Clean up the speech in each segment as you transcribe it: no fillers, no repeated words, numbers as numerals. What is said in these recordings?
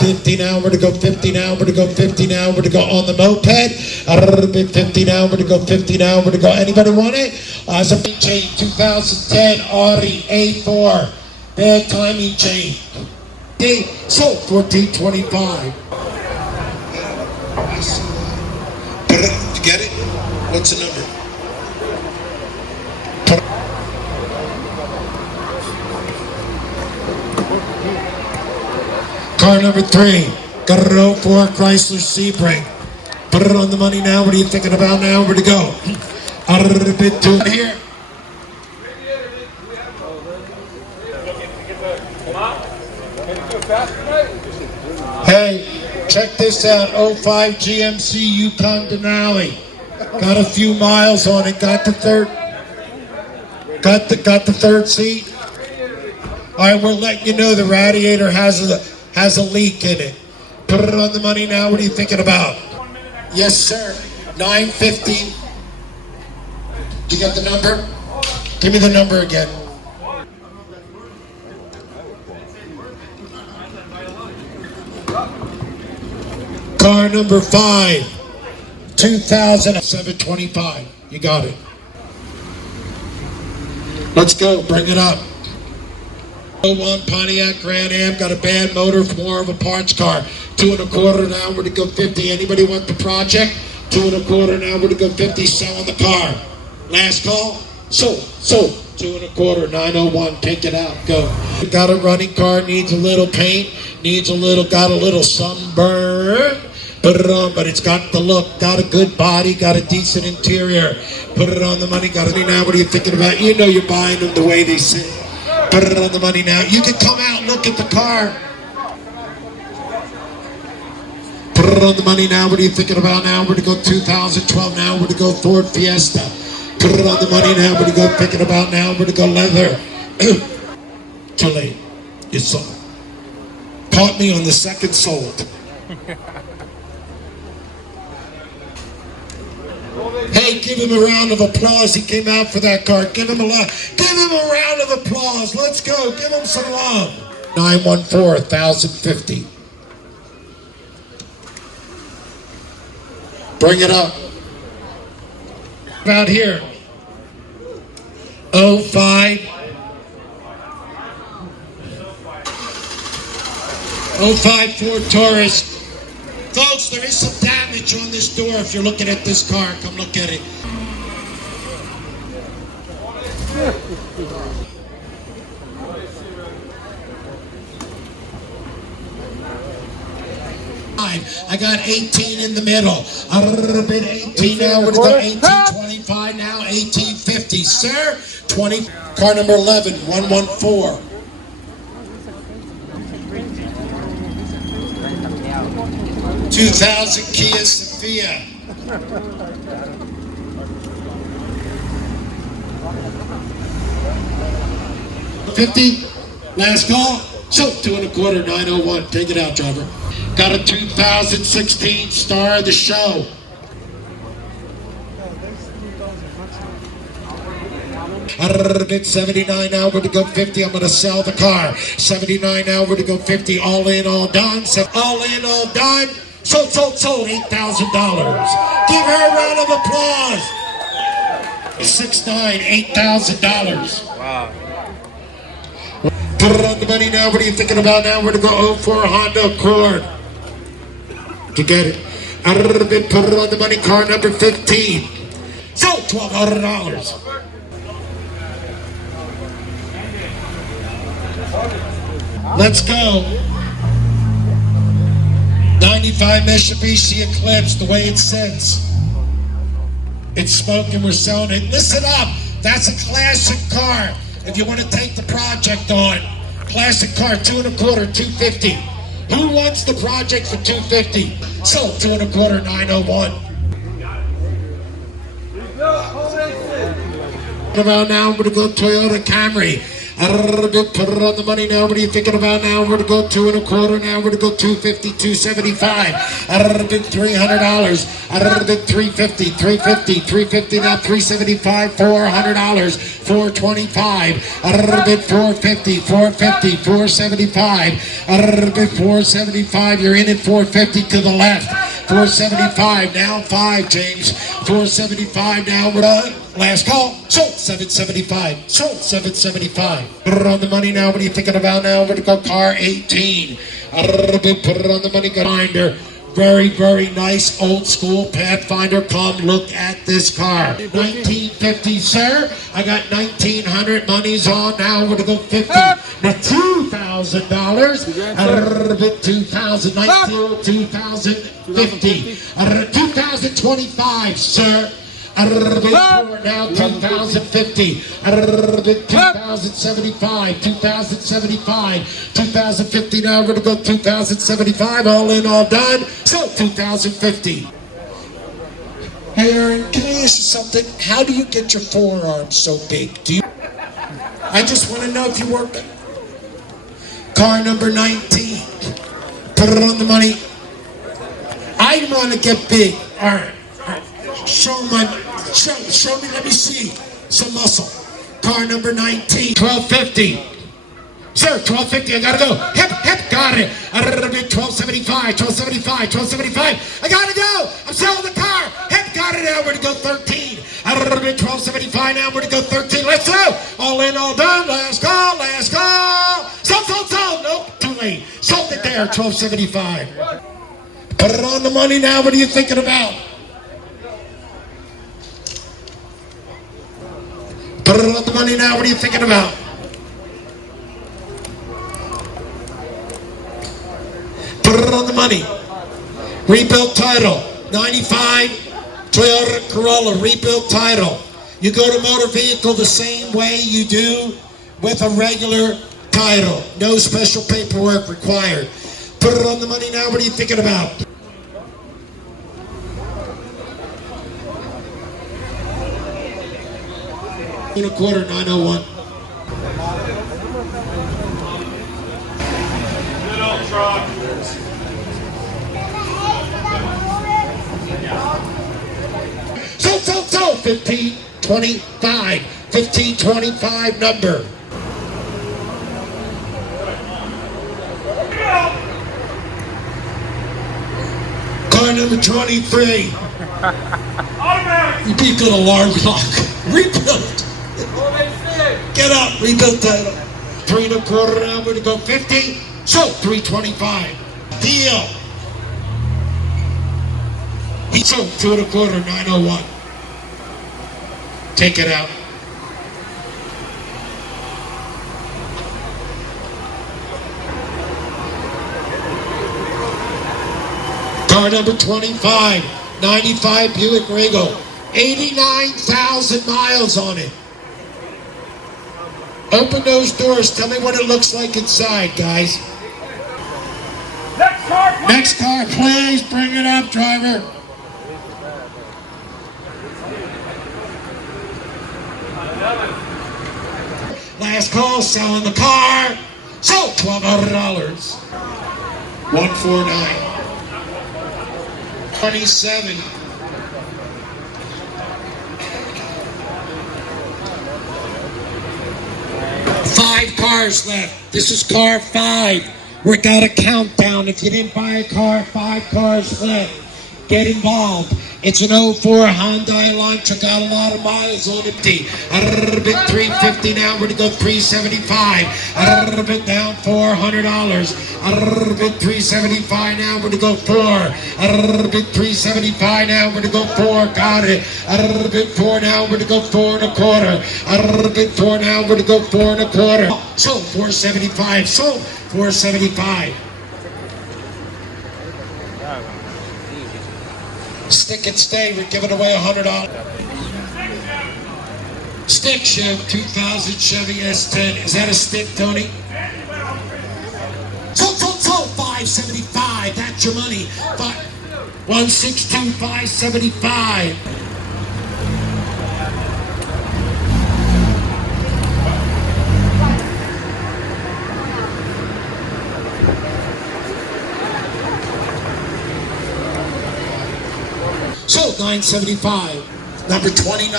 50 now, we're to go 50 now, we're to go 50 now, we're to go on the moped. A little bit 50 now, we're to go 50 now, we're to go. Anybody want it? It's a big chain, 2010 Audi A4. Bad timing chain. Okay, so 1425. Did you get it? What's the number? Car number 3, got an 04 Chrysler Sebring. Put it on the money now. What are you thinking about now? Where to go? A little bit to here. Hey, check this out. 05 GMC Yukon Denali. Got a few miles on it. Got the third seat. All right, we're letting you know the radiator has a leak in it. Put it on the money now. What are you thinking about? Yes, sir. 950. You got the number? Give me the number again. Car number 5, 2007-25. You got it. Let's go. Bring it up. 01 Pontiac Grand Am, got a bad motor, more of a parts car. 2 1/4 now, we're to go 50. Anybody want the project? 2 1/4 now, we're to go 50. Selling the car. Last call. Sold. 2 1/4, 901. Take it out. Go. Got a running car, needs a little paint, got a little sunburn. Put it on, but it's got the look, got a good body, got a decent interior. Put it on the money, got it now. What are you thinking about? You know you're buying them the way they sit. Put it on the money now. You can come out and look at the car. Put it on the money now. What are you thinking about now? We're to go 2012 now. We're to go Ford Fiesta. Put it on the money now. We're to go thinking about now. We're to go leather. Too late. You sold. Caught me on the second sold. Hey, give him a round of applause. He came out for that car. Give him a round of applause. Let's go. Give him some love. 914, 1050. Bring it up. About here. 05 Ford Taurus. Folks, there is some damage on this door. If you're looking at this car, come look at it. I got 18 in the middle. A little bit 18 now. We're going to go 1825 now. 1850, sir. 20. Car number 11, 114. $2,000 Kia Sophia. $50. Last call. So 2 1/4, 901. Take it out, driver. Got a 2016 Star of the Show. At 79 now, we're to go 50. I'm going to sell the car. 79 now, we're to go 50. All in, all done. All in, all done. Sold. $8,000. Give her a round of applause. 6'9", $8,000. Wow. Put it on the money now. What are you thinking about now? We're to go 04 Honda Accord. To get it. Put it on the money. Car number 15. Sold $1,200. Let's go. 95 Mitsubishi Eclipse, the way it sits. It's smoking, we're selling it. Listen up, that's a classic car. If you want to take the project on, classic car, 2 1/4, 250. Who wants the project for 250? Sold 2 1/4, 901. About now, I'm going to go Toyota Camry. Put it on the money now. What are you thinking about now? We're to go 2 1/4 now. We're to go 250, 275. $300. $350, $350 now. 375, $400. $425. 450, 450, 475. 475. You're in at 450 to the left. 475 now. 5, James. 475 now. We're done. Last call. Sold 775. Sold 775. Put it on the money now. What are you thinking about now? We're to go car 18. Put it on the money. Pathfinder. Very, very nice old school Pathfinder. Come look at this car. 1950, sir. I got 1900 monies on now. We're to go 50. Now $2,000. 2000, 2050. 2025, sir. Now 2050, 2075, 2075, 2050. Now we're going to go 2075. All in, all done. So 2050. Hey Aaron, can I ask you something? How do you get your forearms so big? I just want to know if you work it. Car number 19. Put it on the money. I want to get big. All right. Show me, let me see some muscle. Car number 19, 1250. Sir, 1250, I gotta go. Hip, got it. 1275, 1275, 1275. I gotta go. I'm selling the car. Hip, got it now. We're to go 13. 1275 now. We're to go 13. Let's go. All in, all done. Last call, last call. Sold. Nope, too late. Sold it there, 1275. Put it on the money now. What are you thinking about? Put it on the money now. What are you thinking about? Put it on the money. Rebuilt title. 95 Toyota Corolla. Rebuilt title. You go to motor vehicle the same way you do with a regular title. No special paperwork required. Put it on the money now. What are you thinking about? $1 1/4, 901. Good old truck. So, 1525. 1525 number. Car number 23. You beat the alarm clock. Rebuilt. Get up, rebuild title. 3 1/4 now, we're to go 50. So 325. Deal. He sold 2 1/4, 901. Take it out. Car number 25, 95 Buick Regal. 89,000 miles on it. Open those doors. Tell me what it looks like inside, guys. Next car, please. Bring it up, driver. Last call, selling the car. Sold $1,200. 149. 27. Five cars left. This is car 5. We got a countdown. If you didn't buy a car, 5 cars left. Get involved. It's an 04 Hyundai Elantra. Got a lot of miles on it. A little bit 350 now. We're to go 375. A little bit down $400. A little bit 375 now. We're to go 4. A little bit 375 now. We're to go 4. Got it. A little bit 4 now. We're to go 4 1/4. A little bit 4 now. We're to go 4 1/4. Sold 475. Sold 475. Stick and stay. We're giving away $100. Stick Chev 2000 Chevy S10. Is that a stick, Tony? Sold 575. That's your money. 162 575. Sold 975. Number 29,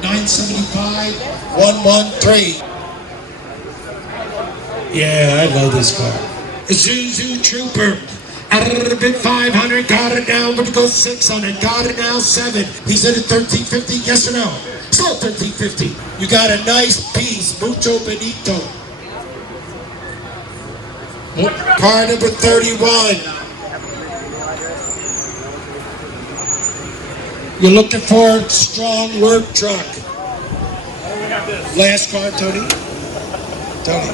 975, 113. Yeah, I love this car. Isuzu Trooper. Out of the bid 500, got it now, but it goes 600, got it now 7. He's in at 1350, yes or no? Sold 1350. You got a nice piece, mucho bonito. Car number 31. You're looking for a strong work truck. Last car, Tony? Tony.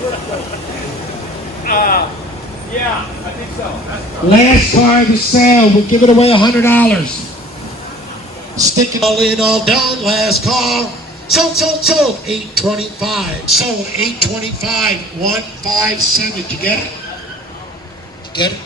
Yeah, I think so. Last car of the sale, we'll give it away $100. Stick it all in, all done. Last car. Sold. 825. Sold 825. 157. Did you get it? Did you get it?